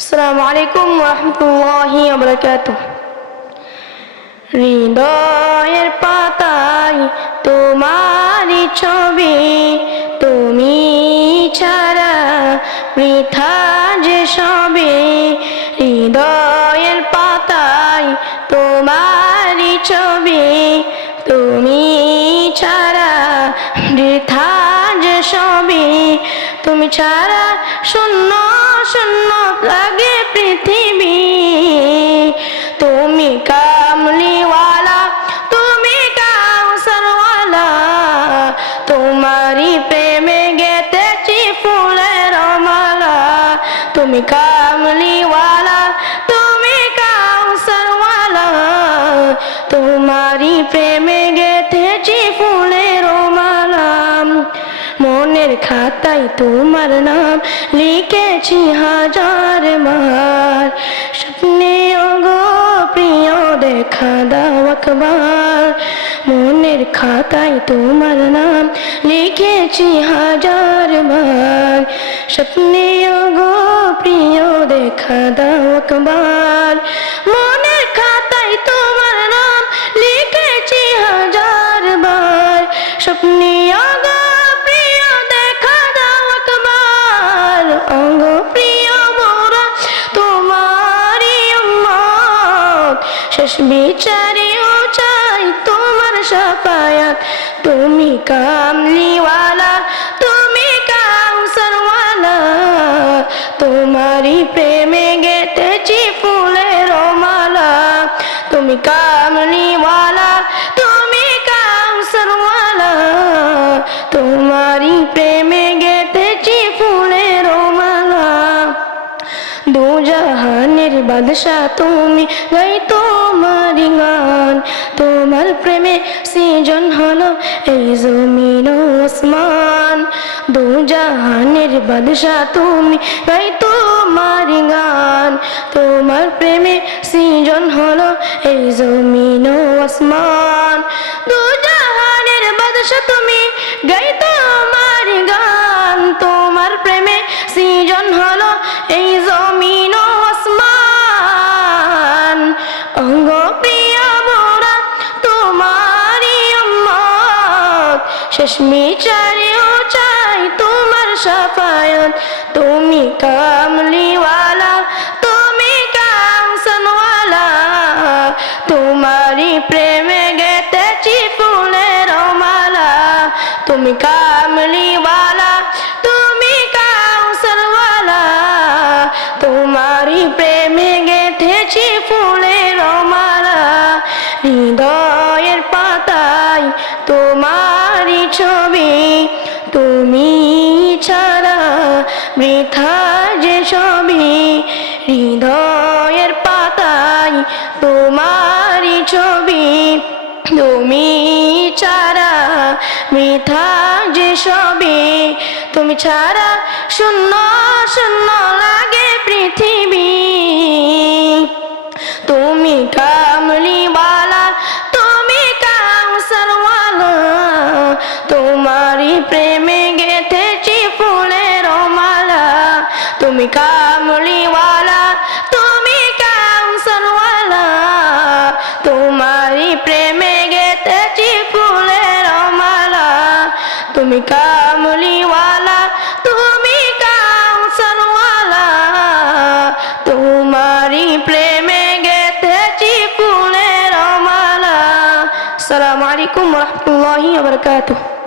আসসালামু আলাইকুম রহমতুল্লাহি বারাকাতুহ হৃদয়ের পাতায় তোমারই ছবি, তুমি ছাড়া বৃথা যে সবে। হৃদয়ের পাতায় তোমারই ছবি, তুমি ছাড়া বৃথা যে সবে। তুমি ছাড়া শূন্য শূন্য তোমারই প্রেমে গেতেছি ফুলের মালা। তুমি কামলিওয়ালা, তুমি কাউসারওয়ালা। তোমারই প্রেমে গেতেছি ফুলের মালা। মনের খাতায় তোমার নাম লিখেছি হাজার মার স্বপ্নে গো প্রিয়, দেখা দাও একবার। মনের খাতায় তোমার নাম লিখেছি হাজার বার। স্বপ্নে গো প্রিয় দেখা দাও একবার। মনের খাতায় তোমার নাম লিখেছি হাজার বার। স্বপ্নে গো প্রিয় দেখা দাও একবার। অঙ্গ শেষ বিচারেও চাই তোমার সাফায়াত তুমি কামলিওয়ালা, তুমি কাউসারওয়ালা। তোমারই প্রেমে গেতেছি ফুলের মালা। তুমি কামলিওয়ালা, তুমি কাউসারওয়ালা। তোমারই প্রেমে গেতেছি ফুলের মালা। দু জাহানের বাদশা তুমি গাই তোমার গান। তোমার প্রেমে সৃজন হলো এই জমিন ওসমান। দু জাহানের বাদশা তুমি গাই তোমার গান। তোমার প্রেমে সৃজন হলো এই জমিন ওসমান। দু জাহানের বাদশা তুমি, গাই শেষ বিচারেও চাই তোমার সাফায়াত। তুমি কামলিওয়ালা, তুমি কামসনওয়ালা। তোমারই প্রেমে গেতেছি ফুলের মালা। তুমি কামলিওয়ালা, তুমি কাউসারওয়ালা তোমারই প্রেমে গেথেছি ফুলের মালা। পাতায় তোমারই ছবি তুমি ছাড়া বৃথা যে ছবি হৃদয়ের পাতায় তোমারই ছবি। তুমি ছাড়া মিথা যে সবে তুমি ছাড়া শূন্য শূন্য লাগে পৃথিবী। কামলিওয়ালা তুমি কাউসারওয়ালা তোমারই প্রেমে গেথেছি ফুলের মালা তুমি কামলিওয়ালা তুমি কাউসারওয়ালা তোমারই প্রেমে গেথেছি ফুলের মালা আসসালামু আলাইকুম রহমতুল্লাহি ওয়া বারাকাতুহু